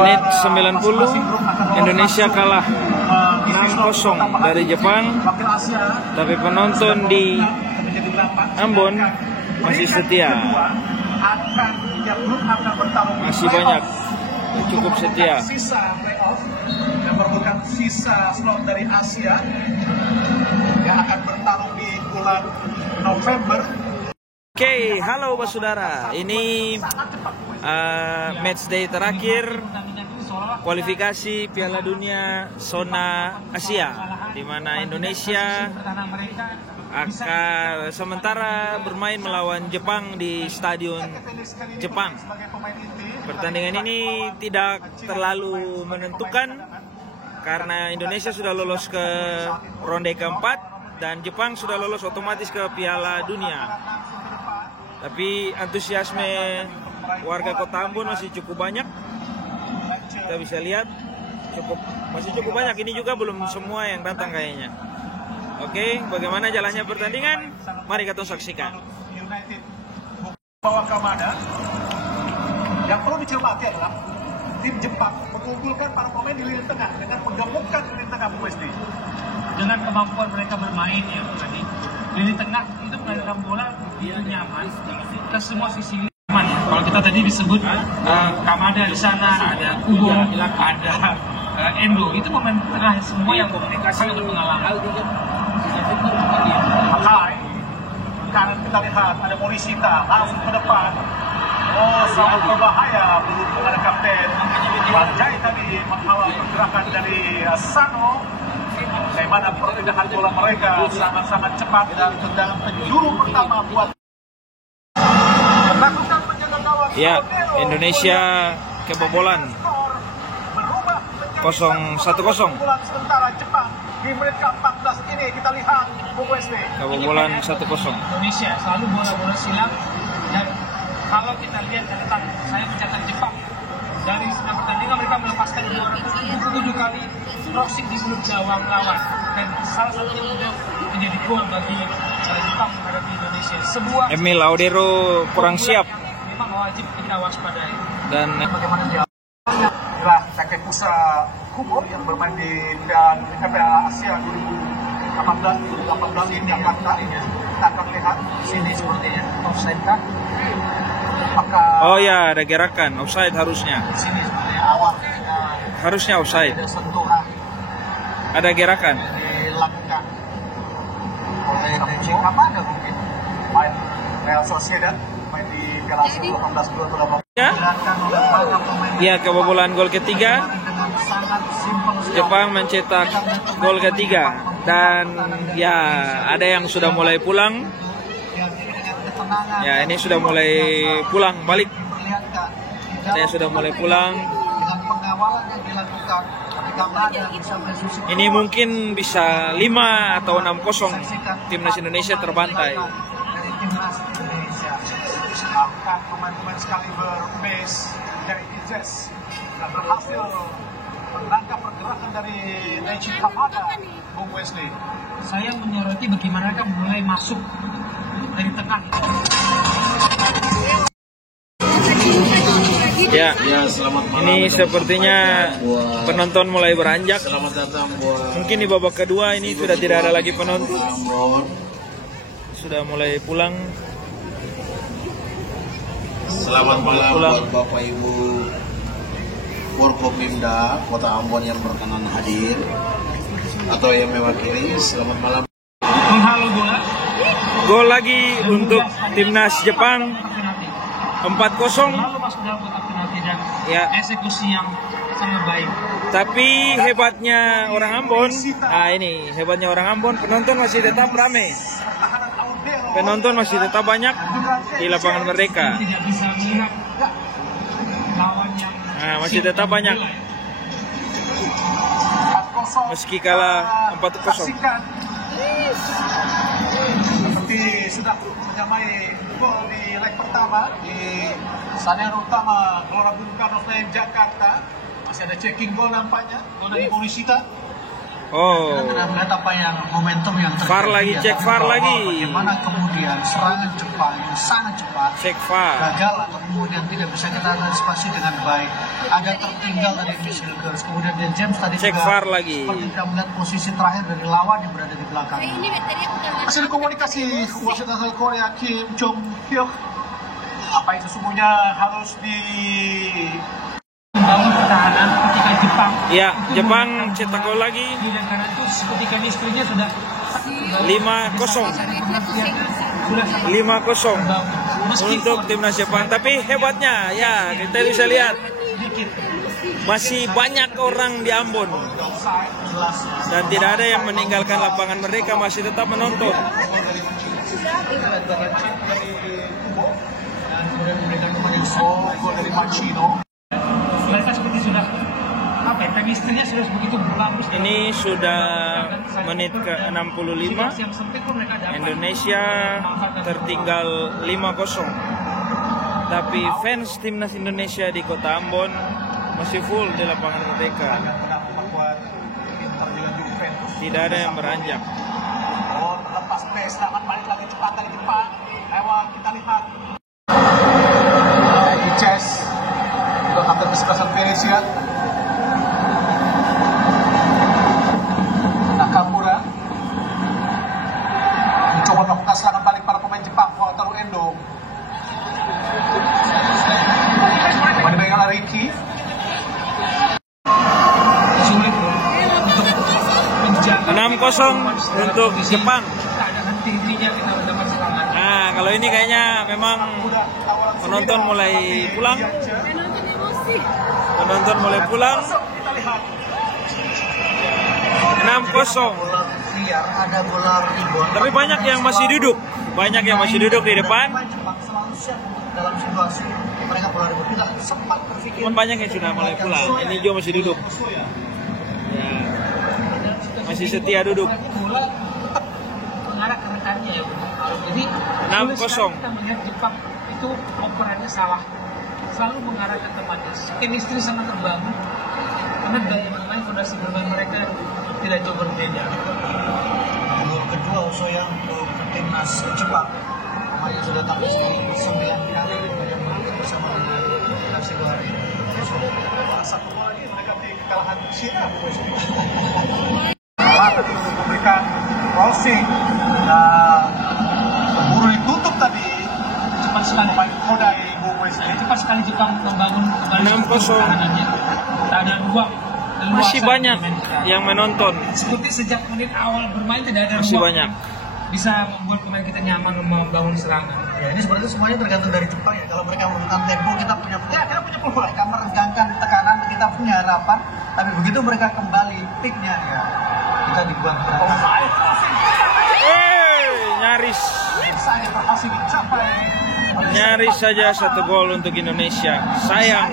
Menit 90 Indonesia kalah 6-0 dari Jepang, tapi penonton di Ambon masih setia, masih banyak, cukup setia. Yang merupakan sisa slot dari Asia yang akan bertarung di bulan November. Oke, halo saudara. Ini match day terakhir kualifikasi Piala Dunia zona Asia, di mana Indonesia akan sementara bermain melawan Jepang di Stadion Jepang. Pertandingan ini tidak terlalu menentukan karena Indonesia sudah lolos ke ronde keempat dan Jepang sudah lolos otomatis ke Piala Dunia. Tapi antusiasme warga Kota Ambon masih cukup banyak. Kita bisa lihat masih cukup banyak. Ini juga belum semua yang datang kayaknya. Oke, bagaimana jalannya pertandingan? Mari kita saksikan. Bawa Kamada. Yang perlu dicermati adalah tim Jepang mengumpulkan para pemain di lini tengah dengan menggabungkan lini tengah Bu Wesli. Dengan kemampuan mereka bermain ya Bu Wesli. Lini tengah itu mengadakan bola dia nyaman ke semua sisi nyaman. Kalau kita tadi disebut Kamada di sana, ada Kubo, ada Endo, itu pemain tengah semua yang sangat berpengalaman. Maka kanan kita lihat ada Morisita langsung ke depan. Oh, sangat berbahaya dengan kapten Banjai tadi mengawal pergerakan dari Sano. Bagaimana perpindahan bola mereka sangat-sangat cepat dan tendangan penjuru pertama buat melakukan penjaga gawang. Ya, Indonesia kebobolan 0-1-0. Sementara Jepang di menit ke-14 ini kita lihat Bung Wesli. Kebobolan 1-0. Indonesia selalu bola-bola silang, dan kalau kita lihat catatan saya mencatat Jepang dari semua pertandingan mereka melepaskan 27 kali crossing di mulut gawang lawan, dan salah satunya sudah menjadi gol bagi Jepang menghadapi Indonesia. Sebuah Emil Audero kurang siap memang wajib kita waspadai. dan Bagaimana dia? Inilah Takefusa Kubo yang bermain di Piala Asia 2018 di Jakarta. Kita akan lihat di sini sepertinya offside kan? Apakah oh ya, ada gerakan offside harusnya. di sini sebenarnya awal Harusnya offside. ada sentuhan Ada gerakan. dilakukan oleh apa ada mungkin main Real Sociedad main di Piala Asia 2018 Ya, dilakukan oleh para pemain ya kebobolan gol ketiga. dengan sangat simpel sekali. Jepang mencetak gol ketiga dan ya ada yang sudah mulai pulang. Ya, ini sudah mulai pulang balik. Ada yang sudah mulai pulang. Dengan pengawalan yang dilakukan Ini mungkin bisa 5 atau 6-0 timnas Indonesia terbantai. dari timnas Indonesia. Bahkan pemain-pemain Excalibur Base dari Izes berhasil menangkap pergerakan dari Neji Kamada, Bung Wesli. Saya menyoroti bagaimana mereka mulai masuk dari tengah. Ya, selamat malam. ini sepertinya penonton mulai beranjak. Selamat datang buat Mungkin di babak kedua ini sudah tidak ada lagi penonton. Ambon. Sudah mulai pulang. Selamat malam Pulang. buat Bapak Ibu Forkopimda Kota Ambon yang berkenan hadir atau yang mewakili. Selamat malam. Menghalo bola. Gol lagi untuk timnas Jepang 4-0. Lalu masuk dalam kotak penalti dan Ya. eksekusi yang sangat baik. Tapi hebatnya orang Ambon, ini hebatnya orang Ambon, penonton masih tetap ramai. Penonton masih tetap banyak di lapangan Merdeka. Tidak bisa melihat lawan yang Masih tetap banyak. Meski kalah 4-0. Seperti sudah menyamai gol di leg pertama di Stadion Utama Gelora Bung Karno Senayan Jakarta. Masih ada checking gol nampaknya, gol dari Morisita. Oh. Kita tidak melihat apa yang momentum yang terjadi. VAR lagi, cek VAR lagi. Bagaimana kemudian serangan Jepang yang sangat cepat Cek VAR. gagal atau kemudian tidak bisa kita antisipasi dengan baik. Ada tertinggal dari Miskels. Kemudian Dan James tadi Cek juga VAR lagi. seperti kita melihat posisi terakhir dari lawan yang berada di belakang. Hasil komunikasi wasit asal Korea Kim Jong Hyuk, apa yang sesungguhnya harus membangun pertahanan ketika Jepang. Ya, Jepang cetak gol lagi. Dan karena itu ketika istrinya sudah 5-0. 5-0 untuk timnas Jepang. Tapi hebatnya, ya kita bisa lihat masih banyak orang di Ambon dan tidak ada yang meninggalkan lapangan, mereka masih tetap menonton. gol dari Machino. mereka seperti sudah apa ya, chemistry-nya sudah begitu bagus. Ini sudah menit ke 65. Yang sempit pun mereka dapat. Indonesia tertinggal 5-0. Tapi fans timnas Indonesia di Kota Ambon masih full di lapangan mereka. Tidak ada yang beranjak. Oh, lepas pace, serangan balik lagi cepat dari Jepang. Lewat kita lihat. Iches untuk hampir kesebelasan Venezia. Nakamura mencoba melakukan serangan balik para pemain Jepang. Wataru Endo. Coba dipegang oleh Ricky. Sulit untuk menjaga 6-0 untuk Jepang. Tak ada henti-hentinya kita mendapat serangan. Nah, kalau ini kayaknya memang penonton mulai pulang. Penonton mulai pulang. 6-0. Bola liar, ada bola rebound. Tapi banyak yang masih duduk. Banyak yang masih duduk di depan. Jepang selalu siap untuk dalam situasi mereka bola rebound. Tidak sempat berpikir. Cuman banyak yang sudah mulai pulang. Ini juga masih duduk. Ya. Masih setia duduk. Bola tetap mengarah ke rekannya ya. Jadi 6-0. kita melihat Jepang itu operannya salah, selalu mengarah ke temannya. Chemistry sangat terbangun karena dari bermain fondasi bermain mereka tidak jauh berbeda. Gol kedua Osoya untuk timnas Jepang. Namanya sudah tampil 9 kali bersama dengan Nashigawari. Satu bola ini mendekati kekalahan Cina. Tapi untuk memberikan crossing dan keburu ditutup tadi. Cepat sekali, Pemain Kodai Ibu Wesley. cepat sekali Jepang membangun kembali 6-0. pertahanannya. Tak ada ruang. Masih banyak yang menonton. Seperti sejak menit awal bermain tidak ada Masih ruang banyak. bisa membuat pemain kita nyaman membangun serangan. Ya, ini sebenarnya semuanya tergantung dari Jepang ya. Kalau mereka menekan tempo, kita punya peluang. Mereka meregangkan tekanan, kita punya harapan. Tapi begitu mereka kembali peaknya ya, kita dibuat berat. Nyaris. Saya berhasil mencapai. Nyaris saja 1 gol untuk Indonesia. Sayang,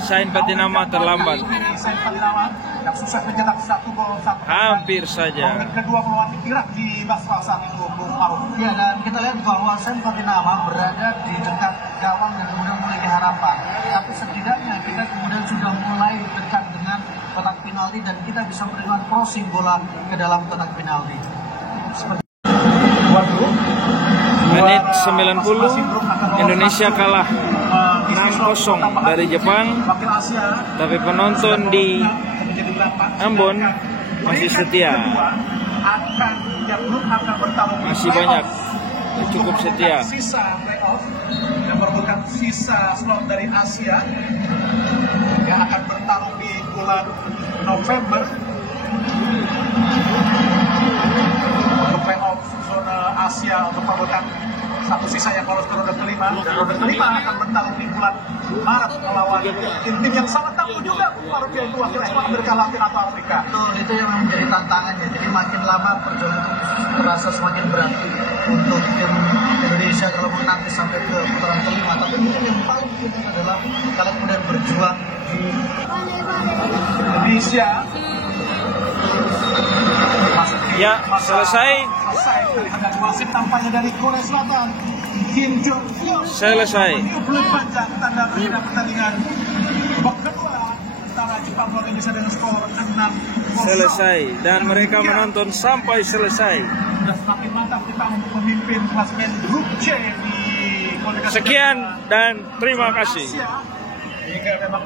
Sain Patinama terlambat. Sain Patinama yang sukses mencetak 1 gol. Hampir saja. Menit kedua melawan Irak di Basra saat itu belum paruh. Ya, dan kita lihat bahwa Sain Patinama berada di dekat gawang dan kemudian memiliki harapan. Tapi setidaknya kita kemudian sudah mulai dekat dengan kotak penalti dan kita bisa memberikan crossing bola ke dalam kotak penalti. Seperti Menit 90, Indonesia kalah 6-0 dari Jepang. Wakil Asia Tapi penonton di Ambon masih setia. akan bertarung Masih banyak. Cukup setia. Sisa playoff yang merupakan sisa slot dari Asia yang akan bertarung di bulan November untuk playoff zona Asia untuk merupakan satu sisa yang lolos ke ronde kelima, dan ronde kelima akan bertarung di bulan Maret melawan tim yang sangat tangguh juga, Rupiah itu wakil Amerika Latin atau Afrika. Betul, itu yang menjadi tantangannya. Jadi makin lama perjuangan itu terasa semakin berat untuk tim Indonesia kalau menanti sampai ke putaran kelima. Tapi mungkin yang paling penting adalah kalau kemudian berjuang di Indonesia. Ya, selesai. Ada wasit tampaknya dari Korea Selatan, Kim Jong Hyuk. Selesai. Belum panjang tanda akhir pertandingan babak kedua antara Jepang melawan Indonesia dengan skor 6-1. selesai dan mereka menonton sampai selesai. Sudah semakin mantap kita untuk memimpin klasemen grup C di kualifikasi. Sekian dan terima kasih. Jika memang